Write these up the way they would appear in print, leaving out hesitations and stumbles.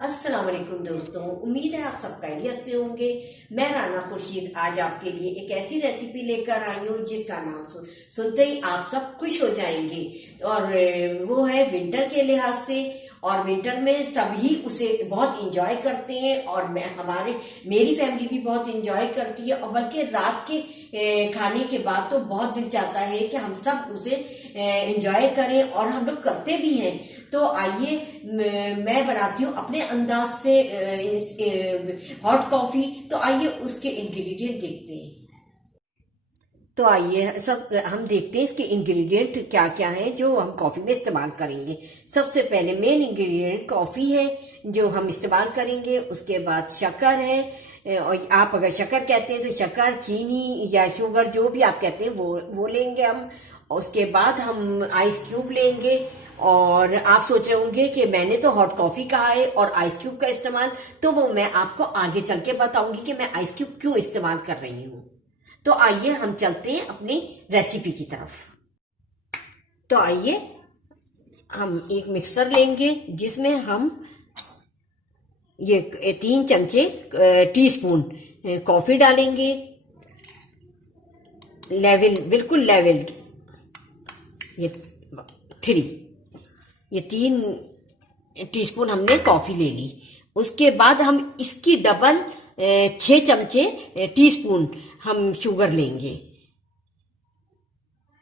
अस्सलाम वालेकुम दोस्तों, उम्मीद है आप सब खैरियत से होंगे। मैं राना खुर्शीद आज आपके लिए एक ऐसी रेसिपी लेकर आई हूँ जिसका नाम सुनते ही आप सब खुश हो जाएंगे। और वो है विंटर के लिहाज से, और विंटर में सभी उसे बहुत इंजॉय करते हैं और मेरी फैमिली भी बहुत इंजॉय करती है। और बल्कि रात के खाने के बाद तो बहुत दिल चाहता है कि हम सब उसे इंजॉय करें, और हम लोग करते भी हैं। तो आइए मैं बनाती हूँ अपने अंदाज से हॉट कॉफी। तो आइए उसके इंग्रेडिएंट देखते हैं। तो आइए सब हम देखते हैं इसके इंग्रेडिएंट क्या क्या हैं जो हम कॉफ़ी में इस्तेमाल करेंगे। सबसे पहले मेन इंग्रेडिएंट कॉफ़ी है जो हम इस्तेमाल करेंगे। उसके बाद शक्कर है, और आप अगर शक्कर कहते हैं तो शक्कर, चीनी या शुगर जो भी आप कहते हैं वो लेंगे हम। उसके बाद हम आइस क्यूब लेंगे। और आप सोच रहे होंगे कि मैंने तो हॉट कॉफ़ी कहा है और आइस क्यूब का इस्तेमाल, तो वो मैं आपको आगे चल के बताऊंगी कि मैं आइस क्यूब क्यों इस्तेमाल कर रही हूँ। तो आइए हम चलते हैं अपनी रेसिपी की तरफ। तो आइए हम एक मिक्सर लेंगे जिसमें हम ये 3 चमचे टीस्पून कॉफ़ी डालेंगे। बिल्कुल लेवल्ड, ये 3 टीस्पून हमने कॉफ़ी ले ली। उसके बाद हम इसकी डबल 6 चमचे टीस्पून हम शुगर लेंगे।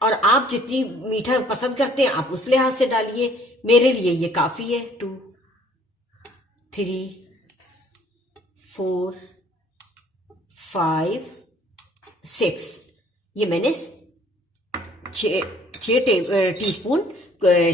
और आप जितनी मीठा पसंद करते हैं आप उस लिहाज से डालिए। मेरे लिए ये काफ़ी है। 2, 3, 4, 5, 6, ये मैंने 6 टीस्पून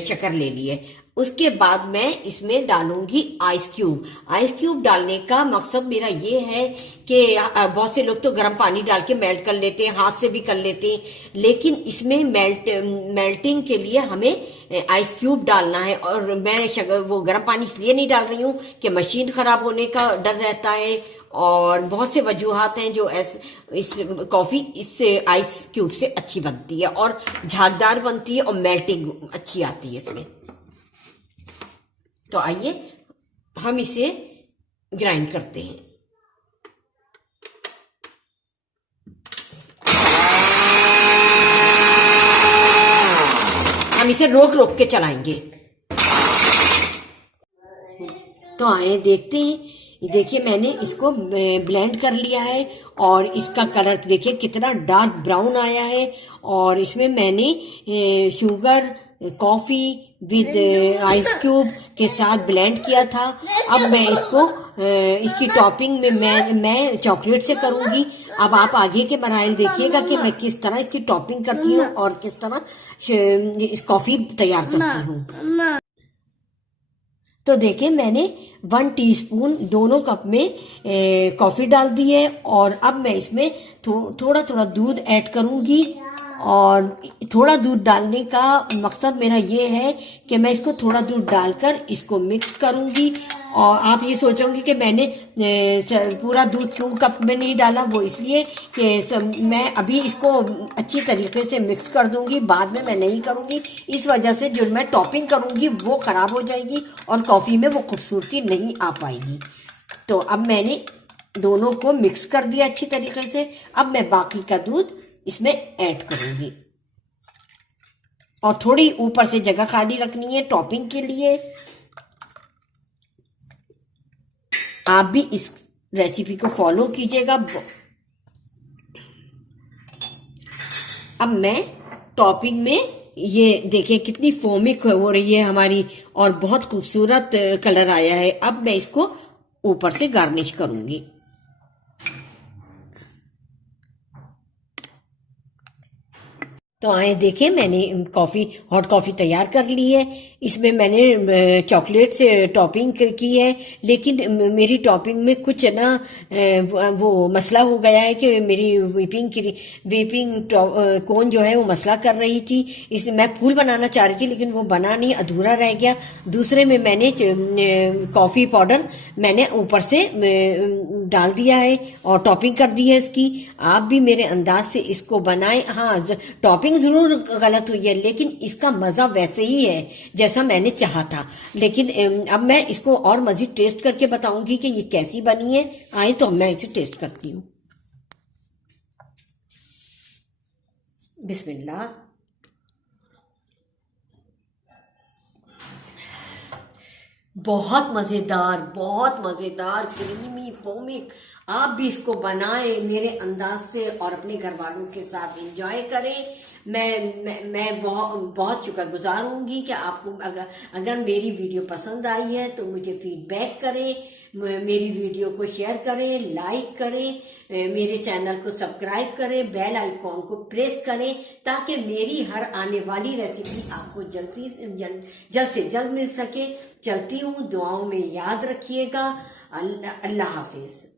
शक्कर ले ली है। उसके बाद मैं इसमें डालूंगी आइस क्यूब। आइस क्यूब डालने का मकसद मेरा ये है कि बहुत से लोग तो गर्म पानी डाल के मेल्ट कर लेते हैं, हाथ से भी कर लेते हैं, लेकिन इसमें मेल्टिंग के लिए हमें आइस क्यूब डालना है। और मैं वो गर्म पानी इसलिए नहीं डाल रही हूँ कि मशीन खराब होने का डर रहता है, और बहुत से वजूहात हैं जो इस कॉफ़ी इससे आइस क्यूब से अच्छी बनती है और झागदार बनती है और मेल्टिंग अच्छी आती है इसमें। तो आइए हम इसे ग्राइंड करते हैं। हम इसे रोक रोक के चलाएंगे। तो आए देखते हैं। देखिए मैंने इसको ब्लेंड कर लिया है और इसका कलर देखिए कितना डार्क ब्राउन आया है। और इसमें मैंने sugar, coffee with ice cube के साथ ब्लेंड किया था। अब मैं इसको इसकी टॉपिंग में मैं चॉकलेट से करूँगी। अब आप आगे के मराइल देखिएगा कि मैं किस तरह इसकी टॉपिंग करती हूँ और किस तरह इस कॉफ़ी तैयार करती हूँ। तो देखिए मैंने 1 टीस्पून दोनों कप में कॉफ़ी डाल दी है। और अब मैं इसमें थोड़ा थोड़ा दूध ऐड करूँगी। और थोड़ा दूध डालने का मकसद मेरा ये है कि मैं इसको थोड़ा दूध डालकर इसको मिक्स करूँगी। और आप ये सोचोगे कि मैंने पूरा दूध क्यों कप में नहीं डाला, वो इसलिए कि मैं अभी इसको अच्छी तरीके से मिक्स कर दूंगी, बाद में मैं नहीं करूंगी। इस वजह से जो मैं टॉपिंग करूंगी वो ख़राब हो जाएगी और कॉफ़ी में वो खूबसूरती नहीं आ पाएगी। तो अब मैंने दोनों को मिक्स कर दिया अच्छी तरीके से। अब मैं बाकी का दूध इसमें ऐड करूंगी और थोड़ी ऊपर से जगह खाली रखनी है टॉपिंग के लिए। आप भी इस रेसिपी को फॉलो कीजिएगा। अब मैं टॉपिंग में ये देखिए कितनी फोमिक हो रही है हमारी और बहुत खूबसूरत कलर आया है। अब मैं इसको ऊपर से गार्निश करूंगी। तो आए देखें मैंने हॉट कॉफ़ी तैयार कर ली है। इसमें मैंने चॉकलेट से टॉपिंग की है, लेकिन मेरी टॉपिंग में कुछ ना वो मसला हो गया है कि मेरी व्हिपिंग कोन जो है वो मसला कर रही थी। इसमें मैं फूल बनाना चाह रही थी लेकिन वो बना नहीं, अधूरा रह गया। दूसरे में मैंने कॉफ़ी पाउडर मैंने ऊपर से डाल दिया है और टॉपिंग कर दी है इसकी। आप भी मेरे अंदाज से इसको बनाएं। हाँ, टॉपिंग जरूर गलत हुई है लेकिन इसका मजा वैसे ही है जैसे जैसा मैंने चाहा था। लेकिन अब मैं इसको और मज़ीद टेस्ट करके बताऊंगी कि ये कैसी बनी है। आए तो मैं इसे टेस्ट करती हूँ। बिस्मिल्लाह। बहुत मज़ेदार, क्रीमी फोमी। आप भी इसको बनाएं मेरे अंदाज से और अपने घर वालों के साथ एंजॉय करें। मैं बहुत शुक्रगुजार होंगी कि आपको अगर मेरी वीडियो पसंद आई है तो मुझे फीडबैक करें, मेरी वीडियो को शेयर करें, लाइक करें, मेरे चैनल को सब्सक्राइब करें, बेल आइकॉन को प्रेस करें ताकि मेरी हर आने वाली रेसिपी आपको जल्द से जल्द मिल सके। चलती हूँ, दुआओं में याद रखिएगा। अल्लाह हाफिज।